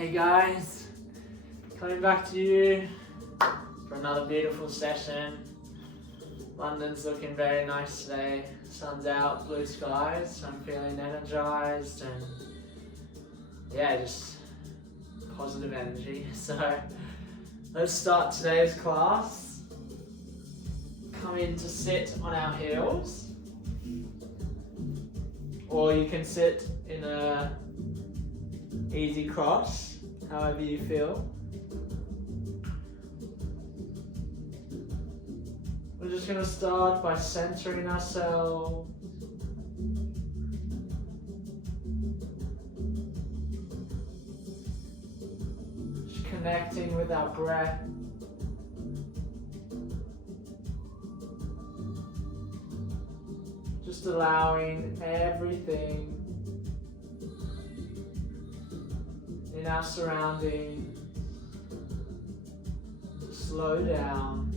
Hey guys, coming back to you for another beautiful session. London's looking very nice today. Sun's out, blue skies, so I'm feeling energized and yeah, just positive energy. So let's start today's class. Come in to sit on our heels, or you can sit in a easy cross, however you feel. We're just going to start by centering ourselves. Just connecting with our breath. Just allowing everything in our surroundings to slow down.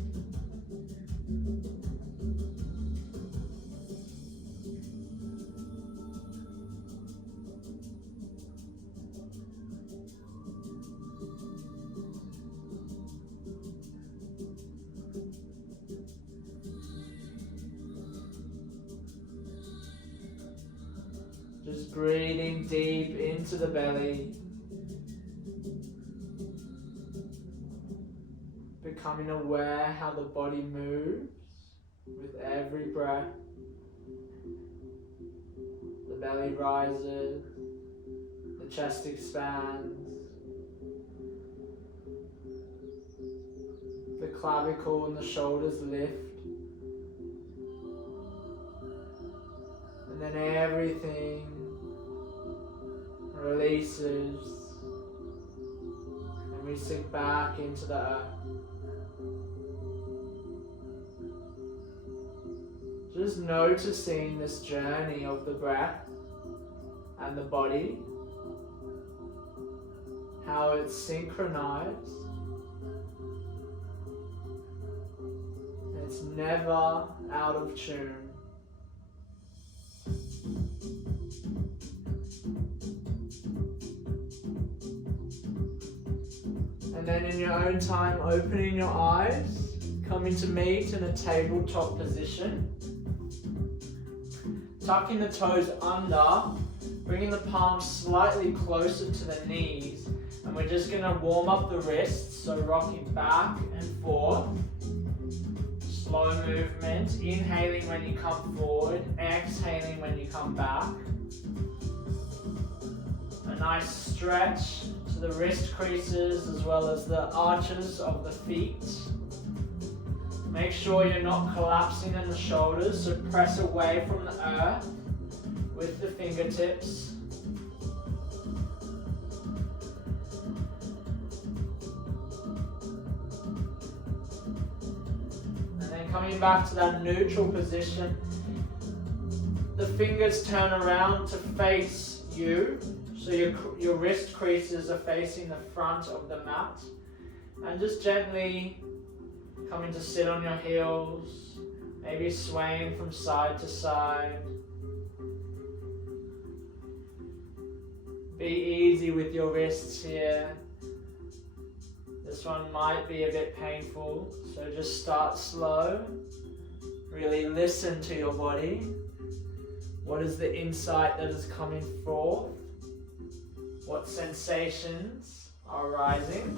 Just breathing deep into the belly. Becoming aware how the body moves with every breath. The belly rises, the chest expands, the clavicle and the shoulders lift, and then everything releases and we sink back into the earth. Just noticing this journey of the breath and the body, how it's synchronized. It's never out of tune. And then in your own time, opening your eyes, coming to meet in a tabletop position. Tucking the toes under, bringing the palms slightly closer to the knees, and we're just going to warm up the wrists, so rocking back and forth. Slow movement, inhaling when you come forward, exhaling when you come back. A nice stretch to the wrist creases as well as the arches of the feet. Make sure you're not collapsing in the shoulders, so press away from the earth with the fingertips. And then coming back to that neutral position, the fingers turn around to face you, so your wrist creases are facing the front of the mat. And just gently coming to sit on your heels, maybe swaying from side to side. Be easy with your wrists here. This one might be a bit painful, so just start slow. Really listen to your body. What is the insight that is coming forth? What sensations are arising?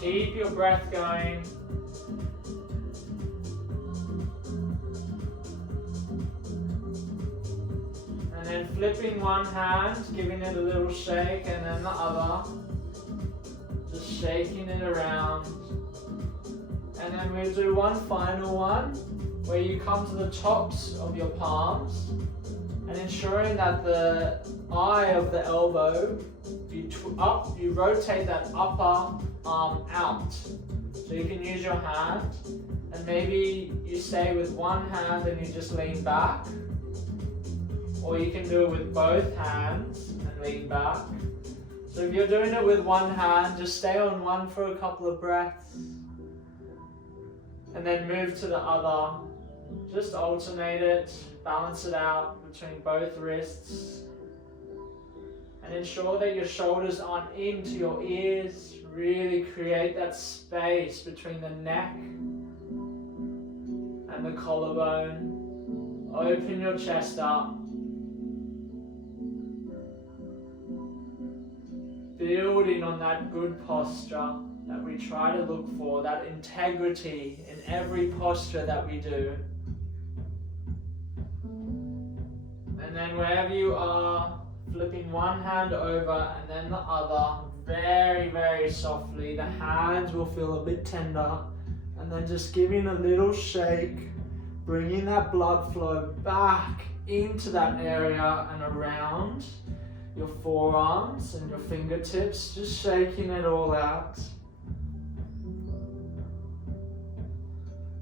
Keep your breath going. And then flipping one hand, giving it a little shake, and then the other. Just shaking it around. And then we'll do one final one, where you come to the tops of your palms, and ensuring that the eye of the elbow, you rotate that upper arm out. So you can use your hand, and maybe you stay with one hand and you just lean back, or you can do it with both hands and lean back. So if you're doing it with one hand, just stay on one for a couple of breaths, and then move to the other. Just alternate it, balance it out between both wrists. And ensure that your shoulders aren't into your ears. Really create that space between the neck and the collarbone. Open your chest up. Building on that good posture that we try to look for, that integrity in every posture that we do. And then wherever you are, flipping one hand over and then the other, very, very softly. The hands will feel a bit tender. And then just giving a little shake, bringing that blood flow back into that area and around your forearms and your fingertips, just shaking it all out.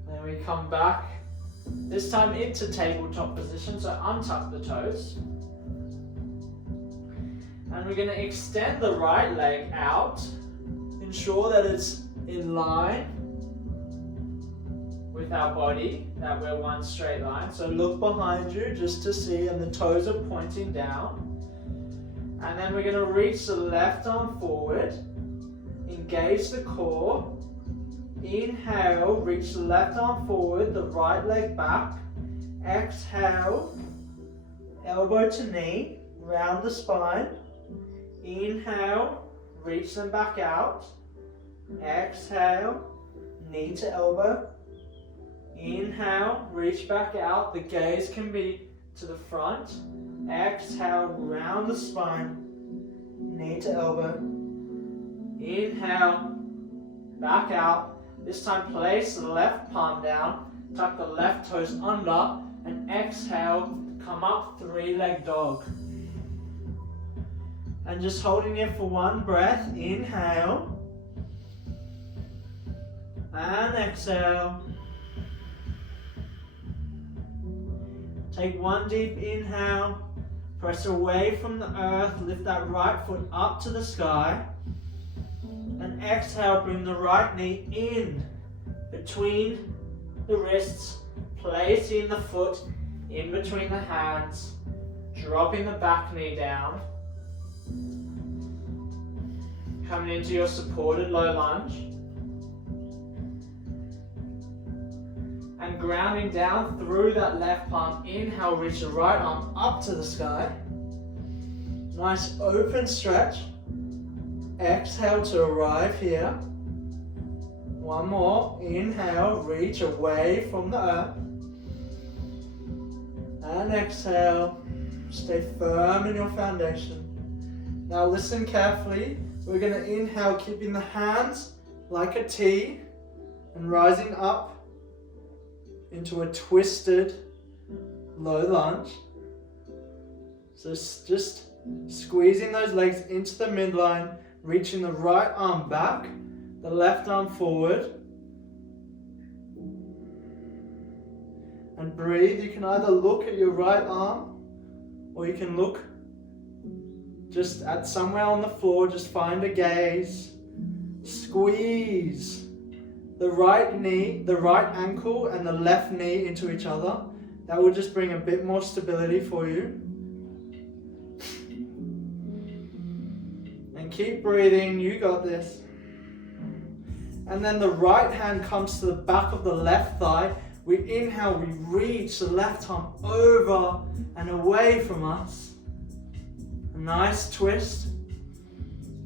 Then we come back, this time into tabletop position, so untuck the toes. And we're going to extend the right leg out, ensure that it's in line with our body, that we're one straight line. So look behind you just to see, and the toes are pointing down. And then we're going to reach the left arm forward, engage the core. Inhale, reach the left arm forward, the right leg back. Exhale, elbow to knee, round the spine. Inhale, reach them back out. Exhale, knee to elbow. Inhale, reach back out. The gaze can be to the front. Exhale, round the spine, knee to elbow. Inhale, back out. This time place the left palm down, tuck the left toes under, and exhale, come up, three-leg dog. And just holding it for one breath. Inhale, and exhale. Take one deep inhale. Press away from the earth, lift that right foot up to the sky. And exhale, bring the right knee in between the wrists, placing the foot in between the hands, dropping the back knee down. Coming into your supported low lunge. And grounding down through that left palm. Inhale, reach the right arm up to the sky. Nice open stretch. Exhale to arrive here. One more. Inhale, reach away from the earth. And exhale. Stay firm in your foundation. Now listen carefully. We're going to inhale, keeping the hands like a T and rising up into a twisted low lunge. So just squeezing those legs into the midline, reaching the right arm back, the left arm forward. And breathe. You can either look at your right arm or you can look just at somewhere on the floor. Just find a gaze. Squeeze the right knee, the right ankle and the left knee into each other. That will just bring a bit more stability for you. And keep breathing, you got this. And then the right hand comes to the back of the left thigh. We inhale, we reach the left arm over and away from us. A nice twist.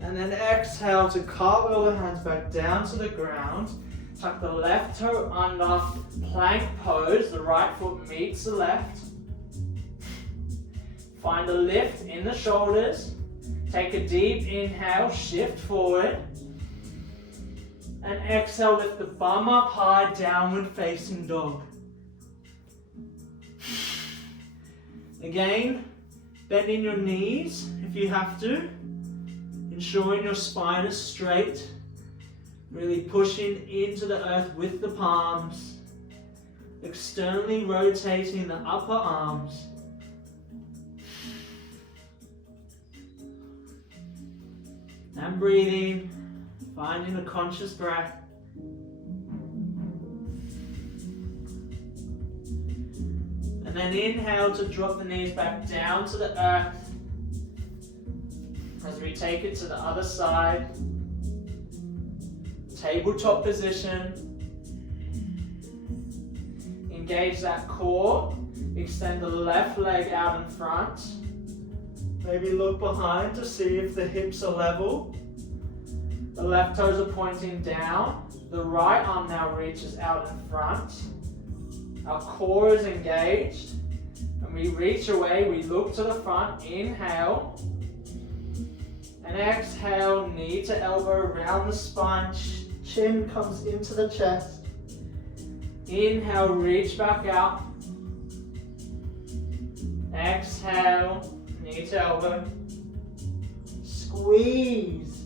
And then exhale to cartwheel the hands back down to the ground. Tuck the left toe under, plank pose. The right foot meets the left. Find a lift in the shoulders. Take a deep inhale, shift forward. And exhale, lift the bum up high, downward facing dog. Again, bending your knees if you have to. Ensuring your spine is straight. Really pushing into the earth with the palms. Externally rotating the upper arms. And breathing. Finding a conscious breath. And then inhale to drop the knees back down to the earth. As we take it to the other side, tabletop position. Engage that core. Extend the left leg out in front. Maybe look behind to see if the hips are level. The left toes are pointing down. The right arm now reaches out in front. Our core is engaged. And we reach away, we look to the front. Inhale. And exhale, knee to elbow around the spine. Chin comes into the chest. Inhale, reach back out. Exhale, knee to elbow. Squeeze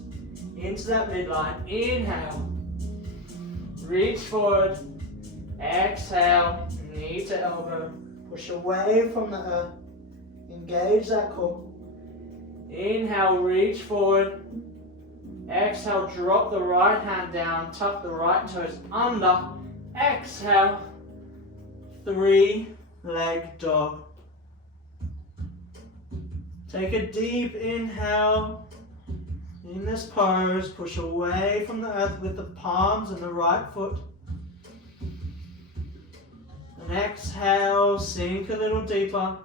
into that midline. Inhale, reach forward. Exhale, knee to elbow. Push away from the earth. Engage that core. Inhale, reach forward. Exhale, drop the right hand down. Tuck the right toes under. Exhale, three-leg dog. Take a deep inhale in this pose. Push away from the earth with the palms and the right foot. And exhale, sink a little deeper.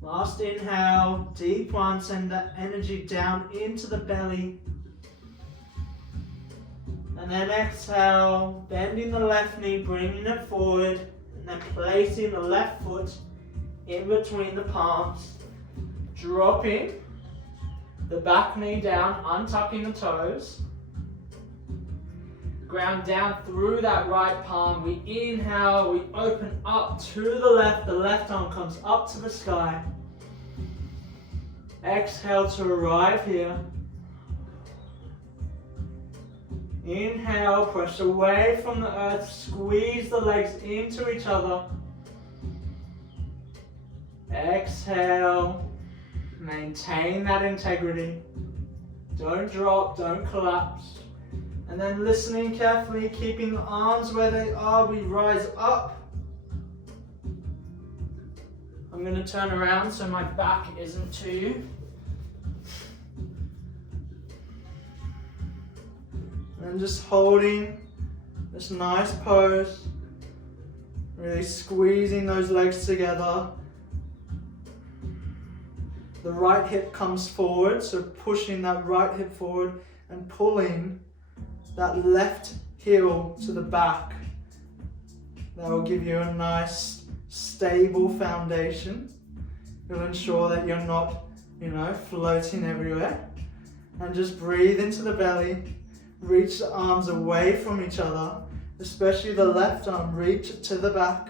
Last inhale, deep one, send that energy down into the belly. And then exhale, bending the left knee, bringing it forward, and then placing the left foot in between the palms. Dropping the back knee down, untucking the toes. Ground down through that right palm. We inhale, we open up to the left arm comes up to the sky. Exhale to arrive here. Inhale, press away from the earth, squeeze the legs into each other. Exhale, maintain that integrity. Don't drop, don't collapse. And then listening carefully, keeping the arms where they are, we rise up. I'm going to turn around so my back isn't to you. And just holding this nice pose, really squeezing those legs together. The right hip comes forward, so pushing that right hip forward and pulling that left heel to the back. That will give you a nice stable foundation. It'll ensure that you're not, floating everywhere. And just breathe into the belly. Reach the arms away from each other, especially the left arm, reach to the back.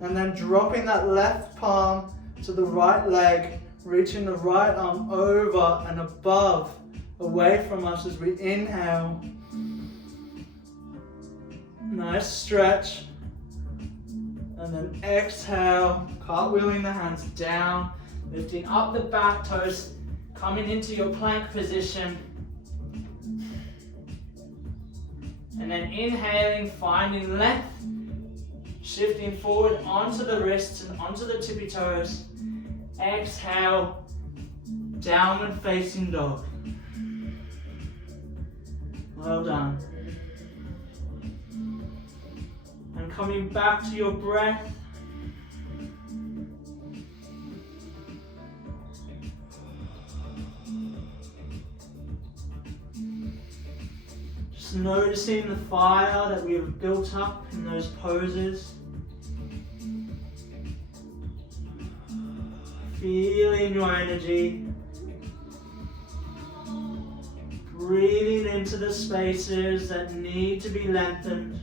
And then dropping that left palm to the right leg, reaching the right arm over and above, away from us as we inhale. Nice stretch. And then exhale, cartwheeling the hands down, lifting up the back toes, coming into your plank position. And then inhaling, finding length, shifting forward onto the wrists and onto the tippy toes. Exhale, downward facing dog. Well done. And coming back to your breath. Just noticing the fire that we have built up in those poses. Feeling your energy. Breathing into the spaces that need to be lengthened.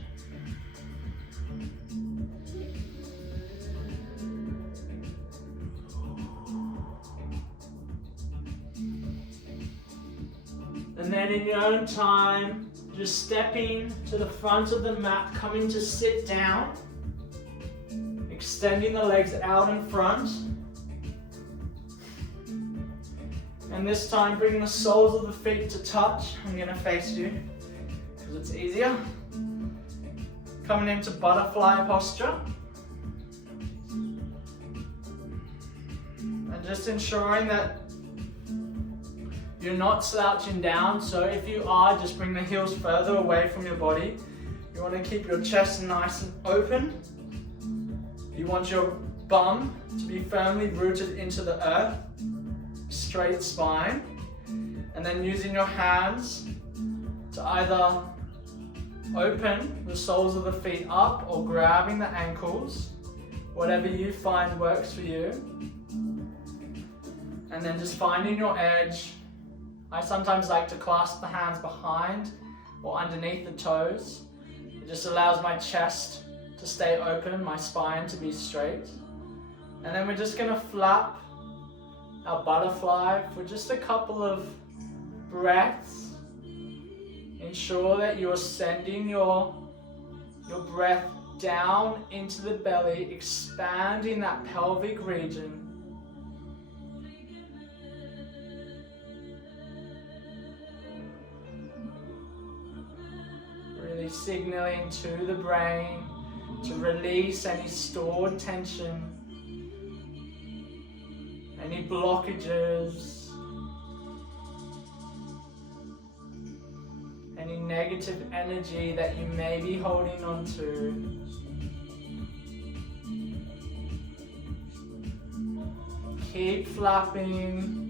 And then in your own time, just stepping to the front of the mat, coming to sit down, extending the legs out in front. And this time, bring the soles of the feet to touch. I'm going to face you because it's easier. Coming into butterfly posture. And just ensuring that you're not slouching down. So if you are, just bring the heels further away from your body. You want to keep your chest nice and open. You want your bum to be firmly rooted into the earth, straight spine. And then using your hands to either open the soles of the feet up or grabbing the ankles, whatever you find works for you. And then just finding your edge. I sometimes like to clasp the hands behind or underneath the toes. It just allows my chest to stay open, my spine to be straight. And then we're just going to flap our butterfly for just a couple of breaths. Ensure that you're sending your breath down into the belly, expanding that pelvic region. Really signaling to the brain to release any stored tension, any blockages, any negative energy that you may be holding on to. Keep flapping.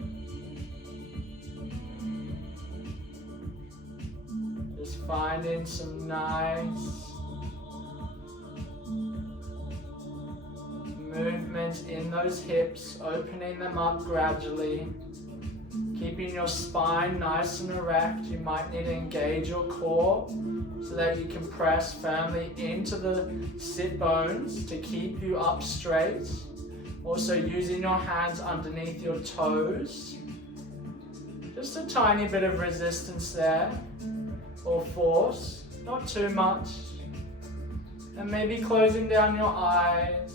Just finding some nice movement in those hips, opening them up gradually. Keeping your spine nice and erect. You might need to engage your core so that you can press firmly into the sit bones to keep you up straight. Also using your hands underneath your toes. Just a tiny bit of resistance there, or force, not too much. And maybe closing down your eyes.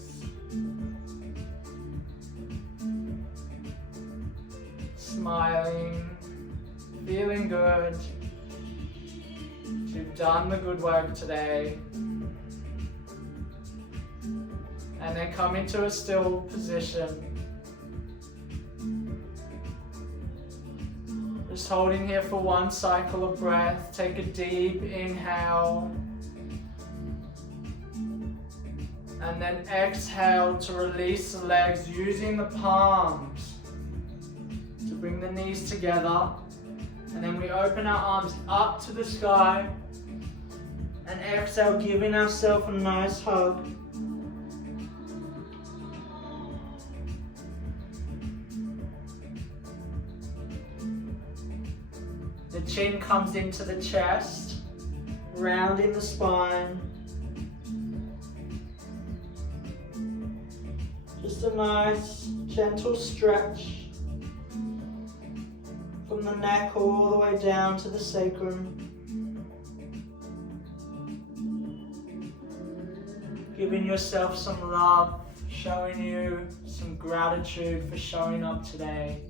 Smiling, feeling good. You've done the good work today. And then come into a still position. Just holding here for one cycle of breath. Take a deep inhale. And then exhale to release the legs using the palms to bring the knees together. And then we open our arms up to the sky. And exhale, giving ourselves a nice hug. The chin comes into the chest, rounding the spine. Just a nice, gentle stretch from the neck all the way down to the sacrum. Giving yourself some love, showing you some gratitude for showing up today.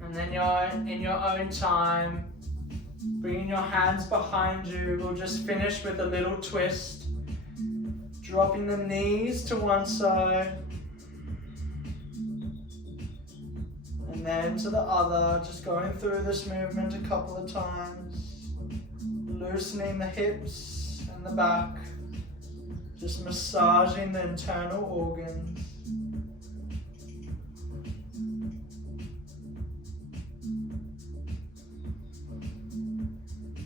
And then in your own time, bringing your hands behind you, we'll just finish with a little twist. Dropping the knees to one side. And then to the other, just going through this movement a couple of times. Loosening the hips and the back. Just massaging the internal organs.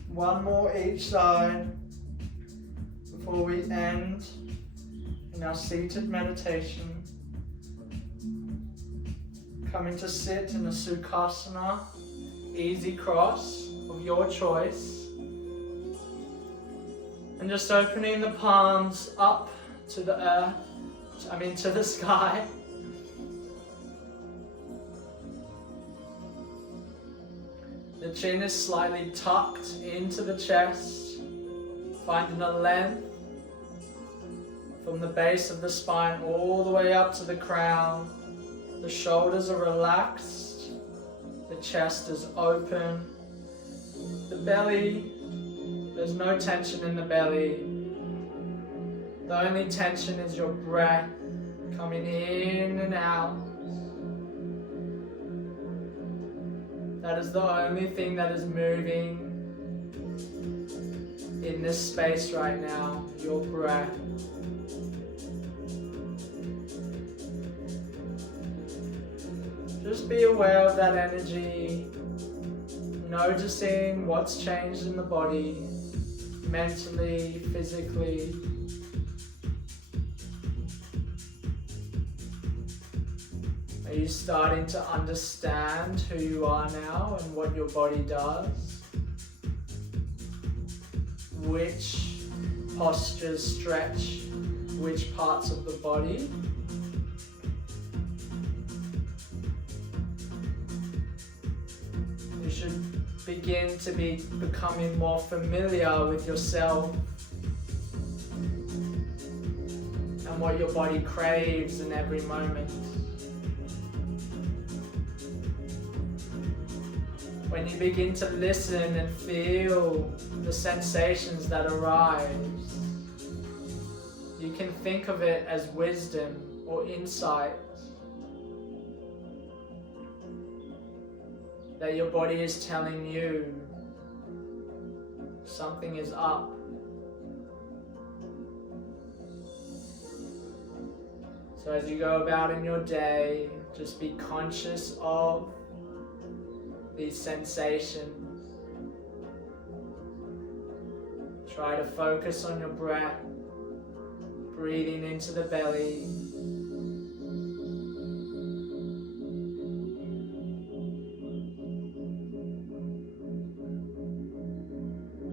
One more each side before we end in our seated meditation. Coming to sit in a Sukhasana, easy cross of your choice. And just opening the palms up to the earth, to the sky. The chin is slightly tucked into the chest, finding a length from the base of the spine all the way up to the crown. The shoulders are relaxed, the chest is open, the belly, there's no tension in the belly. The only tension is your breath coming in and out. That is the only thing that is moving in this space right now, your breath. Just be aware of that energy, noticing what's changed in the body, mentally, physically. Are you starting to understand who you are now and what your body does? Which postures stretch which parts of the body? You should begin to be becoming more familiar with yourself and what your body craves in every moment. When you begin to listen and feel the sensations that arise, you can think of it as wisdom or insight that your body is telling you something is up. So as you go about in your day, just be conscious of these sensations. Try to focus on your breath, breathing into the belly.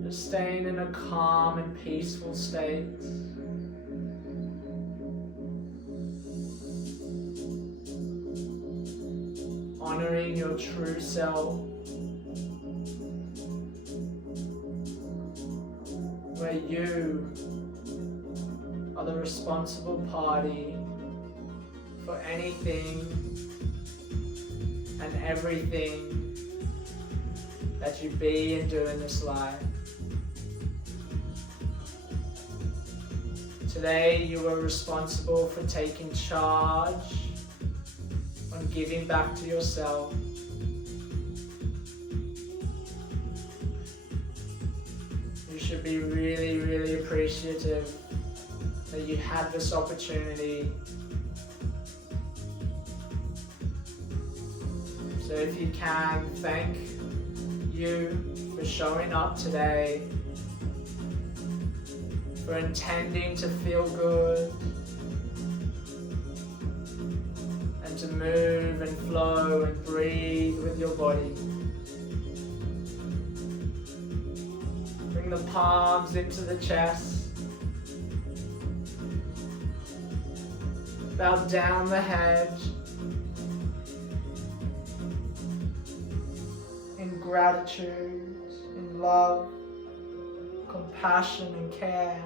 Just staying in a calm and peaceful state. Honoring your true self, where you are the responsible party for anything and everything that you be and do in this life. Today you are responsible for taking charge, on giving back to yourself. You should be really, really appreciative that you had this opportunity. So if you can, thank you for showing up today, for intending to feel good, and to move and flow and breathe with your body. Bring the palms into the chest. Bow down the head. In gratitude, in love, compassion and care,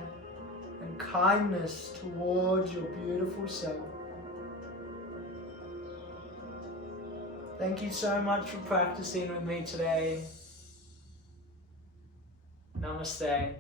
and kindness towards your beautiful self. Thank you so much for practicing with me today. Namaste.